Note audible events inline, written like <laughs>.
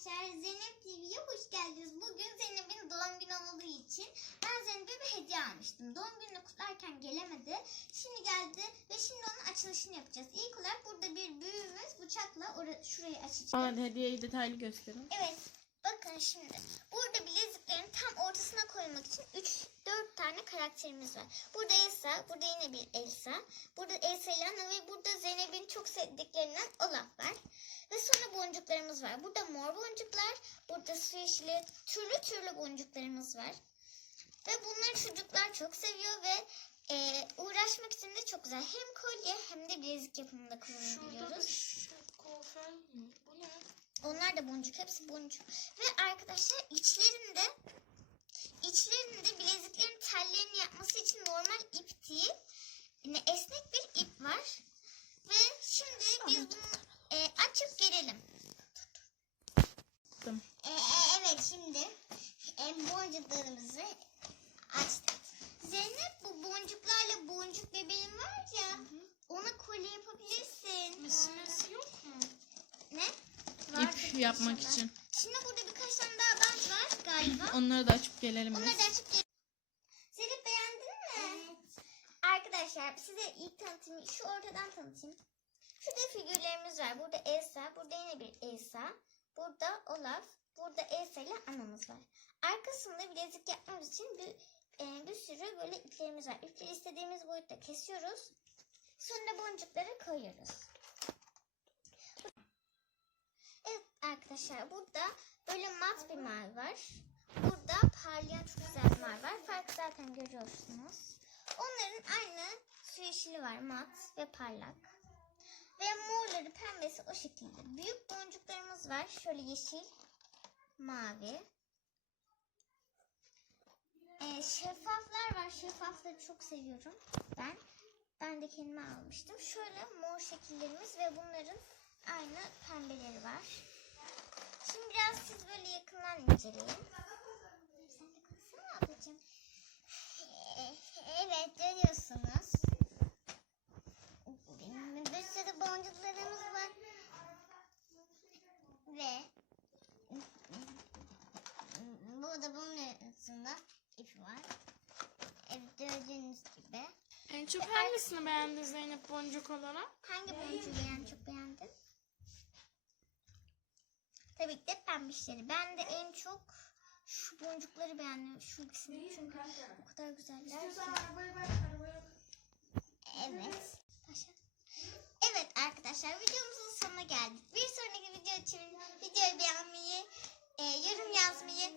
arkadaşlar Zeynep TV'ye hoş geldiniz. Bugün Zeynep'in doğum günü olduğu için ben Zeynep'e bir hediye almıştım. Doğum gününü kutlarken gelemedi. Şimdi geldi ve şimdi onun açılışını yapacağız. İlk olarak burada bir büyüğümüz bıçakla şurayı açacak. Bana hediyeyi detaylı gösterin. Evet. Bakın şimdi. Burada bileziklerin tam ortasına koymak için 3-4 tane karakterimiz var. Burada Elsa, burada yine bir Elsa. Burada Elsa ile Anna ve burada Zeynep'in çok sevdiklerinden Olaf var. Ve sonra boncuklarımız var. Burada mor boncuklar, burada su yeşili, türlü türlü boncuklarımız var. Ve bunları çocuklar çok seviyor ve e, uğraşmak için de çok güzel. Hem kolye hem de bilezik yapımında kullanabiliyoruz. şu kuaför mü? Onlar da boncuk. Hepsi boncuk. Ve arkadaşlar içlerinde içlerinde bileziklerin tellerini yapması için normal ip değil. Yine esnek bir ip var. Ve şimdi biz bunu e, açıp gelelim. Tamam. E, e, evet şimdi e, boncuklarımızı yapmak inşallah. için. Şimdi burada birkaç tane daha bant var galiba. <laughs> Onları da açıp gelelim Onları biz. da açıp gel- Zeynep beğendin mi? Evet. Arkadaşlar size ilk tanıtayım. Şu ortadan tanıtayım. Şurada figürlerimiz var. Burada Elsa. Burada yine bir Elsa. Burada Olaf. Burada Elsa ile anamız var. Arkasında bilezik yapmamız için bir, e, bir sürü böyle iplerimiz var. İpleri istediğimiz boyutta kesiyoruz. Sonra boncukları koyuyoruz. Evet arkadaşlar burada böyle mat bir mavi var. Burada parlayan çok güzel bir mavi var. Farkı zaten görüyorsunuz. Onların aynı su yeşili var mat ve parlak. Ve morları pembesi o şekilde. Büyük boncuklarımız var. Şöyle yeşil, mavi. Ee, şeffaflar var. Şeffafları çok seviyorum ben. Ben de kendime almıştım. Şöyle mor şekillerimiz ve bunların aynı pembeleri var. Şimdi biraz siz böyle inceleyin. Sen de konuşsana ablacığım. Ee, Evet görüyorsunuz. Benim bir sürü boncuklarımız var. Ve burada bunun arasında ip var. Evet gördüğünüz gibi. En çok hangisini beğendin Zeynep boncuk olarak? Hangi boncuğu beğen çok beğendin? Tabii ki de pembişleri. Ben de en çok şu boncukları beğendim. Şu ikisini çünkü o kadar güzeller. Evet. Evet arkadaşlar videomuzun sonuna geldik. Bir sonraki video için videoyu beğenmeyi, e, yorum yazmayı